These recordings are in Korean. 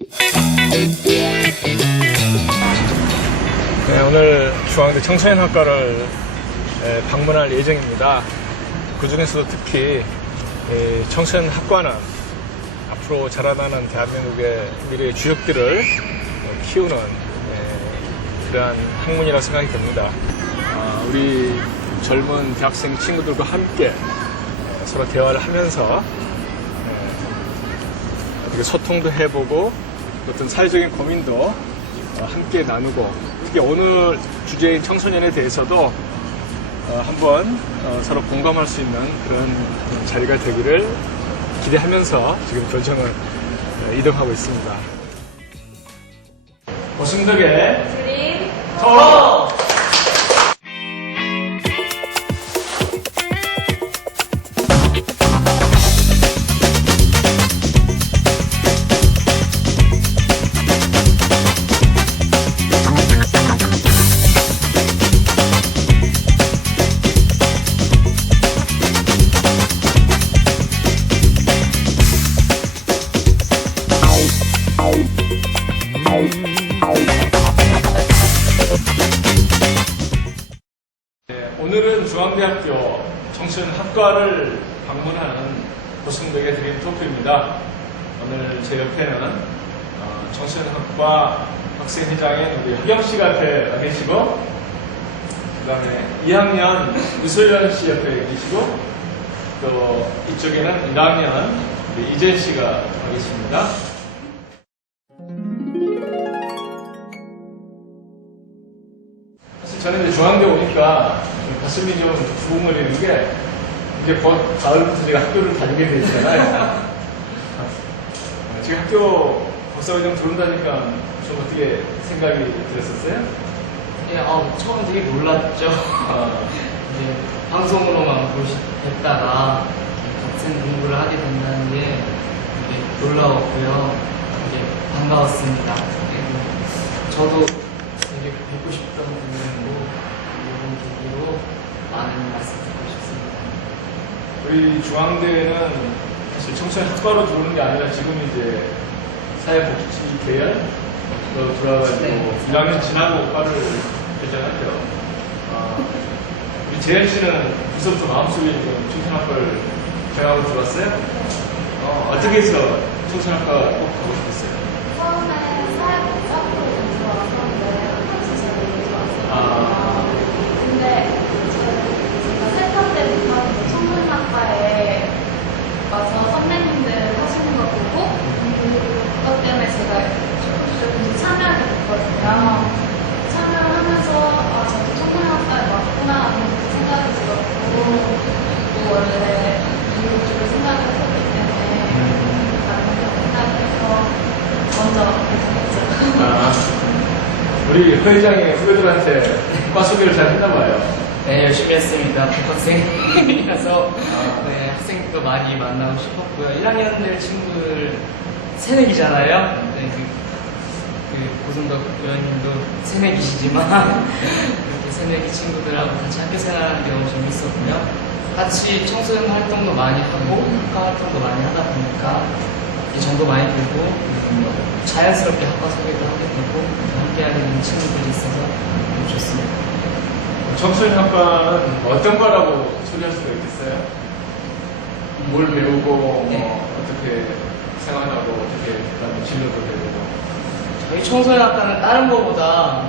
네, 오늘 중앙대 청소년학과를 방문할 예정입니다. 그 중에서도 특히 청소년학과는 앞으로 자라나는 대한민국의 미래의 주역들을 키우는 그러한 학문이라고 생각이 듭니다. 우리 젊은 대학생 친구들과 함께 서로 대화를 하면서 어떻게 소통도 해보고 어떤 사회적인 고민도 함께 나누고, 특히 오늘 주제인 청소년에 대해서도 한번 서로 공감할 수 있는 그런 자리가 되기를 기대하면서 지금 교정을 이동하고 있습니다. 고승덕의 드림 톡! 오늘은 중앙대학교 청소년학과를 방문하는 고승덕의 드림 토크입니다. 오늘 제 옆에는 청소년학과 학생회장인 우리 흑영씨가 앞에 와 계시고, 그 다음에 2학년 유소연씨 옆에 계시고, 또 이쪽에는 1학년 우리 이재씨가 와 계십니다. 사실 저는 이제 중앙대 오니까 가슴이 좀 두근거리는 게, 이제 곧 가을부터 제가 학교를 다니게 되잖아요. 지금 학교 박사가 좀 들어온다니까 좀 어떻게 생각이 들었었어요? 예, 처음 되게 놀랐죠. 이제 방송으로만 뵙다가 같은 공부를 하게 된다는 게 되게 놀라웠고요. 되게 반가웠습니다. 그리고 저도 되게 뵙고 싶던 분이고, 이번 계기로 많은 말씀 듣고 싶습니다. 우리 중앙대는 사실 청소년학과로 들어오는 게 아니라 지금 이제 사회복지 계열로 들어와가지고 네. 1학년 지나고 과를 결정했죠. 우리 재현 씨는 벌써부터 마음속에 지금 청소년학과를 정하고 들어왔어요? 어떻게 해서 청소년학과 꼭 가고 싶었어요? 처음에 사회복지학부로 들어왔었는데 한국에서 잘 들어왔어요. 근데 제가 셀터 때부터 청소년학과에 와서 선배님들 하시는 거 보고, 그것 때문에 제가 조금 참여하게 됐거든요. 참여를 하면서 저도 청소년학과에 왔구나 하는 생각이 들었고, 또 원래 이쪽 쪽을 생각을 했기 때문에 다른 생각해서 먼저 결정했죠. 우리 회장의 후배들한테 과 소개를 잘 했나봐요. 네, 열심히 했습니다. 복학생이라서 네, 학생도 많이 만나고 싶었고요. 1학년들 친구들 새내기잖아요. 네, 그 고승덕 의원님도 새내기시지만 이렇게 새내기 친구들하고 같이 학교 생활하는 게 너무 재밌었고요. 같이 청소년 활동도 많이 하고 학과 활동도 많이 하다 보니까 이 정도 많이 들고 자연스럽게 학과 소개도 하게 되고 함께하는 친구들이 있어서 너무 좋습니다. 청소년학과는 어떤 거라고 소개할 수가 있겠어요? 뭘 배우고 네. 어떻게 생활하고 어떻게 그다음에 진로도 배우고. 저희 청소년학과는 다른 거보다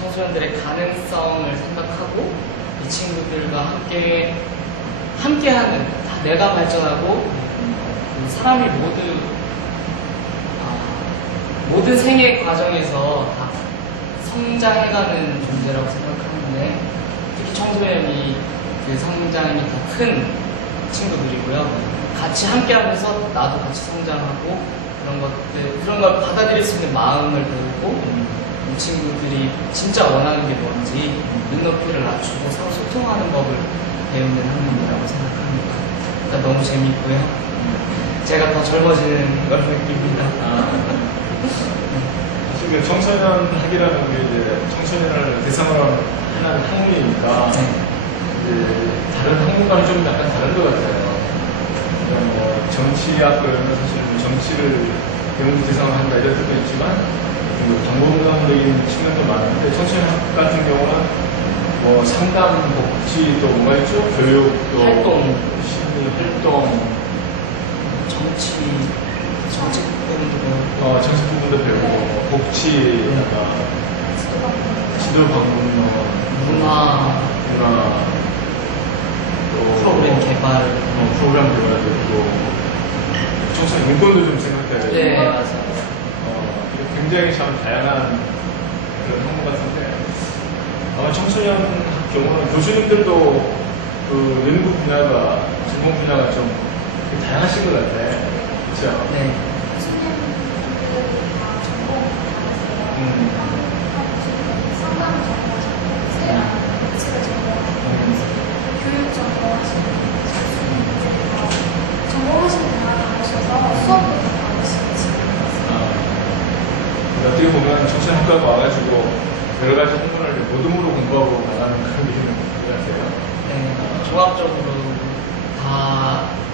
청소년들의 가능성을 생각하고 이 친구들과 함께하는, 다 내가 발전하고 사람이 모든 생애 과정에서 다 성장해가는 존재라고 생각하는데, 특히 청소년이 그 성장이 더 큰 친구들이고요. 같이 함께하면서 나도 같이 성장하고 그런 걸 받아들일 수 있는 마음을 배우고, 이 친구들이 진짜 원하는 게 뭔지 눈높이를 낮추고 서로 소통하는 법을 배우는 학문이라고 생각합니다. 일단 너무 재밌고요. 제가 더 젊어지는 걸 느낍니다. 지금 청소년 학이라는 게 이제 청소년을 대상으로 하는 학문이니까 이제 다른 학문과는 좀 약간 다른 것 같아요. 뭐 정치학 그러면 사실 정치를 경영 대상을 한다 이런 뜻도 있지만 방법론적인 측면도 많은데 청소년 학 같은 경우는 뭐 상담, 복지 또 뭐가 있죠? 교육 또 활동. 심리 활동, 정치 부분도 배우고 정책 부분도 배우고 복지, 지도 방문, 문화 또 프로그램 개발. 프로그램 개발도 있고 청소년 인권도 좀 생각해야 되고 네, 맞아요. 굉장히 참 다양한 그런 학문 같은데 청소년 학 경우는 교수님들도 그 연구 분야가 전공 분야가 좀 다양하신 것 같아. 그렇죠? 네. 교수님들이 다 전공을 다 하세요. 상담 전공, 세라, 복지를 전공하시고, 교육 전공하시고, 전공하시는 다 다르셔서 수업도 다 다르시고 지금 어떻게 보면 청소년 학과가 와가지고 여러 가지 학문을 모둠으로 공부하고 나가는 그런 게 있는 것 같아요. 네, 종합적으로 다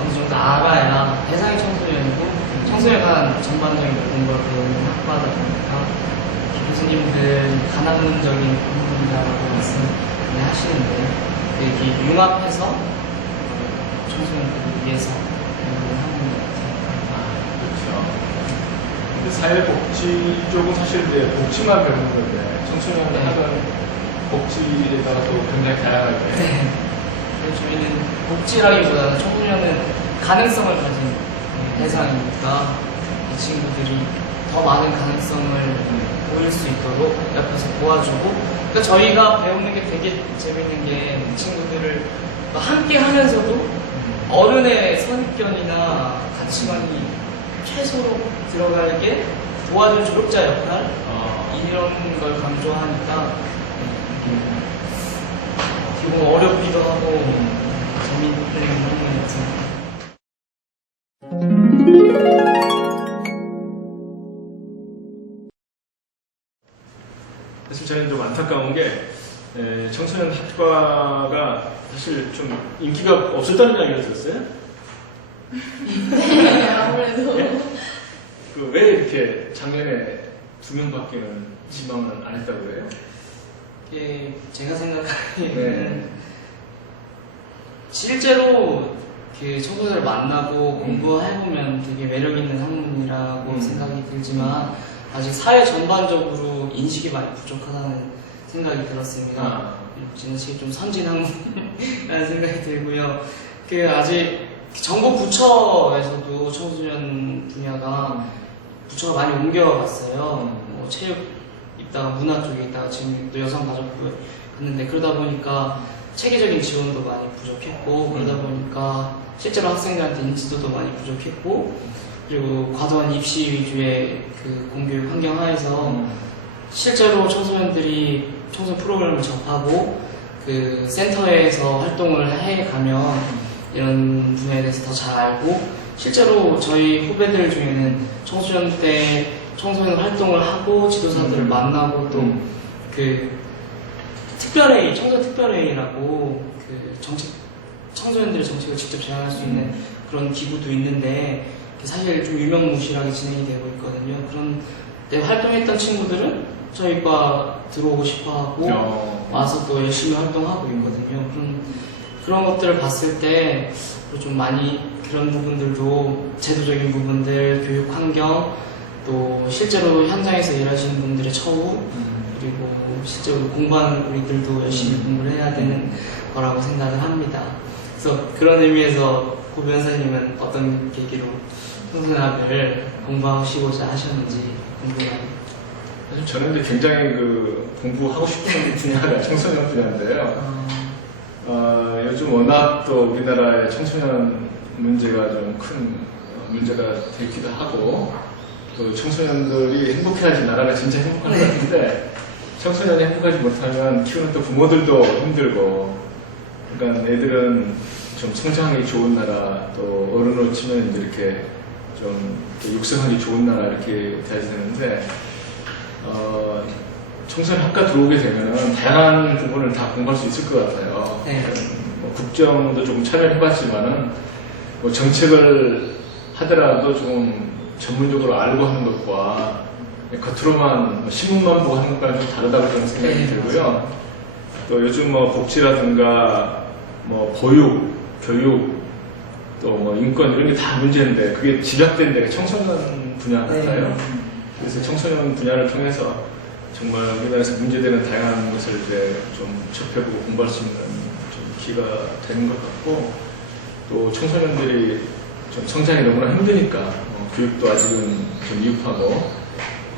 어느 정도 알아야 대상이 청소년이고 청소년에 관한 전반적인 공부를 배우는 학과다 보니까 교수님들 가학문적인 부분이라고 말씀을 하시는데 이렇게 융합해서 청소년들을 위해서 배우는 학문인 것 같아요. 그렇죠. 근데 사회복지 쪽은 사실 이제 복지만 배우는 건데 청소년 네. 학은 복지에 따라서 굉장히 다양하게. 네. 그래서 저희는 복지라기보다는 청소년은 가능성을 가진 대상이니까 이 친구들이 더 많은 가능성을 보일 수 있도록 옆에서 도와주고 그러니까 저희가 배우는 게 되게 재밌는 게 이 친구들을 함께 하면서도 어른의 선입견이나 가치관이 최소로 들어가게 도와준 조력자 역할 이런 걸 강조하니까 기본 어렵기도 하고 재밌는 부분이 있습니다. 사실 저는 좀 안타까운 게 청소년 학과가 사실 좀 인기가 없었다는 이야기를 들었어요. 네, 아무래도. 그 왜 이렇게 작년에 2명밖에는 지망을 안 했다고 그래요? 이게 제가 생각하기에는 네. 실제로 그 청소년을 만나고 공부해보면 되게 매력있는 학문이라고 생각이 들지만 아직 사회 전반적으로 인식이 많이 부족하다는 생각이 들었습니다. 지나치게 좀 선진 학문이라는 생각이 들고요. 그 아직 전국 부처에서도 청소년 분야가 부처가 많이 옮겨갔어요. 뭐 체육 있다가 문화 쪽에 있다가 지금 또 여성가족부에 갔는데 그러다 보니까 체계적인 지원도 많이 부족했고 그러다 보니까 실제로 학생들한테 인지도도 많이 부족했고 그리고 과도한 입시 위주의 그 공교육 환경 하에서 실제로 청소년들이 청소년 프로그램을 접하고 그 센터에서 활동을 해가면 이런 분야에 대해서 더 잘 알고 실제로 저희 후배들 중에는 청소년 때 청소년 활동을 하고 지도사들을 만나고 또 그 특별회의, 청소년 특별회의라고 그 청소년들의 정책을 직접 제안할 수 있는 그런 기구도 있는데 사실 좀 유명무실하게 진행이 되고 있거든요. 그런 때 활동했던 친구들은 저희과 들어오고 싶어하고 와서 또 열심히 활동하고 있거든요. 그런 것들을 봤을 때 좀 많이 그런 부분들도 제도적인 부분들, 교육 환경, 또 실제로 현장에서 일하시는 분들의 처우, 그리고 실제로 공부하는 우리들도 열심히 공부를 해야 되는 거라고 생각을 합니다. 그래서 그런 의미에서 고 변호사님은 어떤 계기로 청소년학을 공부하시고자 하셨는지 궁금합니다. 사실 저는 근데 굉장히 그 공부하고 싶은 분야가 청소년 분야인데요. 요즘 워낙 또 우리나라의 청소년 문제가 좀 큰 문제가 되기도 하고 또 청소년들이 행복해야지 나라가 진짜 행복한 것 같은데 청소년이 행복하지 못하면 키우는 또 부모들도 힘들고 그러니까 애들은 좀 성장하기 좋은 나라 또 어른으로 치면 이렇게 좀 육성하기 좋은 나라 이렇게 돼야 되는데 청소년 학과 들어오게 되면 다양한 부분을 다 공부할 수 있을 것 같아요. 네. 뭐 국정도 조금 참여를 해봤지만은 뭐 정책을 하더라도 좀 전문적으로 알고 하는 것과 겉으로만 신문만 보고 하는 것과는 좀 다르다고 저는 생각이 네, 들고요. 또 요즘 뭐 복지라든가 뭐 보육, 교육, 또 뭐 인권 이런 게 다 문제인데 그게 집약된 데가 청소년 분야 같아요. 그래서 청소년 분야를 통해서 정말 우리나라에서 문제되는 다양한 것을 이제 좀 접해보고 공부할 수 있는 좀 기회가 되는 것 같고, 또 청소년들이 좀 성장이 너무나 힘드니까 교육도 아직은 좀 미흡하고,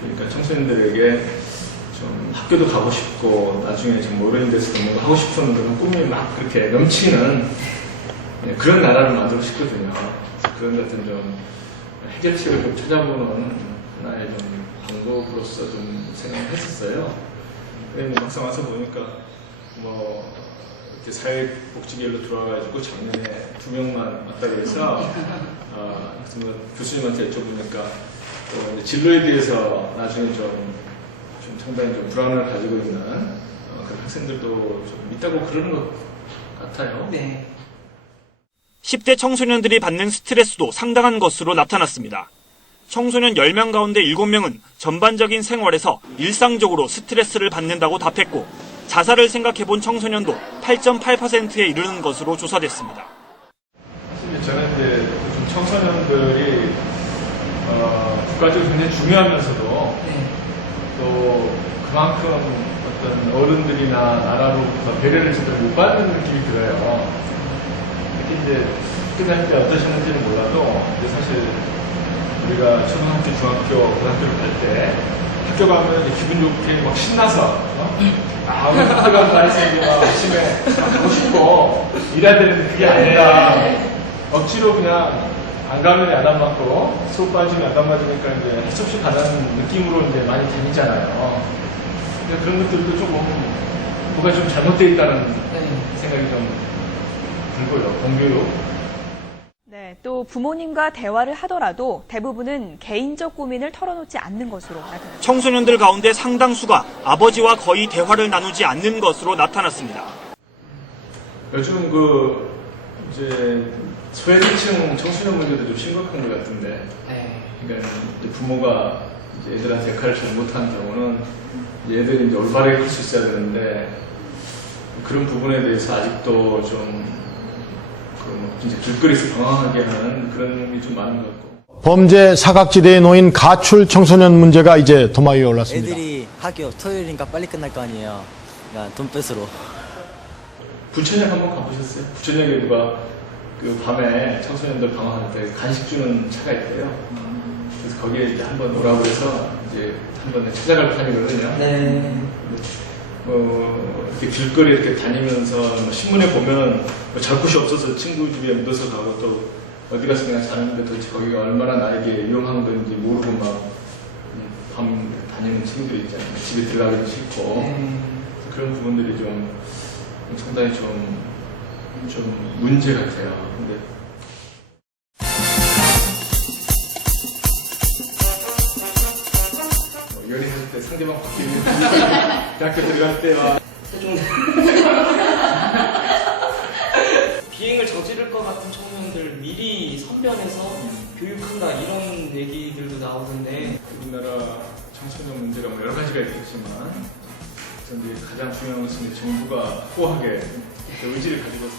그러니까 청소년들에게 좀 학교도 가고 싶고 나중에 좀 어른이 돼서 뭔가 하고 싶은 그런 꿈이 막 그렇게 넘치는 그런 나라를 만들고 싶거든요. 그런 같은 좀 해결책을 좀 찾아보는 하나의 좀 방법으로서 좀 생각을 했었어요. 근데 막상 와서 보니까 뭐 이렇게 사회복지계열로 들어와가지고 작년에 2명만 왔다고 해서 그래서 뭐 교수님한테 여쭤보니까 또 이제 진로에 대해서 나중에 좀 상당히 좀 불안을 가지고 있는 그런 학생들도 좀 있다고 그러는 것 같아요. 네. 10대 청소년들이 받는 스트레스도 상당한 것으로 나타났습니다. 청소년 10명 가운데 7명은 전반적인 생활에서 일상적으로 스트레스를 받는다고 답했고, 자살을 생각해본 청소년도 8.8%에 이르는 것으로 조사됐습니다. 사실 저는 이제 좀 청소년들이 국가적으로 굉장히 중요하면서도 또 그만큼 어떤 어른들이나 나라로부터 배려를 제대로 못 받는 느낌이 들어요. 특히 이제 학교 다닐 때 어떠셨는지는 몰라도 이제 사실 우리가 초등학교, 중학교, 고등학교를 갈 때 학교 가면 이제 기분 좋게 막 신나서 오늘 학교 가서 다니세요. 아침에 가고 싶고 일해야 되는데 그게 아니다. 억지로 그냥 안 가면 야단 맞고 수업 빠지면 야단 맞으니까 이제 할 수 없이 가는 느낌으로 이제 많이 다니잖아요. 근데 그런 것들도 조금 뭐가 좀 잘못되어 있다는 생각이 좀 들고요. 공교육. 네, 또 부모님과 대화를 하더라도 대부분은 개인적 고민을 털어놓지 않는 것으로 나타났습니다. 청소년들 가운데 상당수가 아버지와 거의 대화를 나누지 않는 것으로 나타났습니다. 요즘 이제 소외계층 청소년 문제도 좀 심각한 것 같은데, 그러니까 이제 부모가 이제 애들한테 역할을 잘 못하는 경우는 얘들이 이제 올바르게 클 수 있어야 되는데, 그런 부분에 대해서 아직도 좀 이제 길거리에서 방황하게 하는 그런 게 좀 많은 것 같고. 범죄 사각지대에 놓인 가출 청소년 문제가 이제 도마 위에 올랐습니다. 애들이 학교 토요일이니까 빨리 끝날 거 아니에요. 그러니까 돈 뺏으러. 부천역 한번 가보셨어요? 부천역에 누가 그 밤에 청소년들 방황할 때 간식 주는 차가 있대요. 그래서 거기에 이제 한번 오라고 해서 이제 한번 찾아갈 판이거든요. 네. 이렇게 길거리 이렇게 다니면서 뭐 신문에 보면 뭐 잘 곳이 없어서 친구 집에 묻어서 가고 또 어디 가서 그냥 자는데 도대체 거기가 얼마나 나에게 위험한 건지 모르고 막 밤 다니는 친구들이 있잖아요. 집에 들어가기도 싫고. 그런 부분들이 좀 상당히 좀 문제 같아요. 근데 연애할 때 상대방 바뀌는 대학교 들어갈 때와 비행을 저지를 것 같은 청소년들 미리 선별해서 교육한다 이런 얘기들도 나오던데, 우리나라 청소년 문제가 뭐 여러 가지가 있겠지만 저는 가장 중요한 것은 정부가 후하게 의지를 가지고서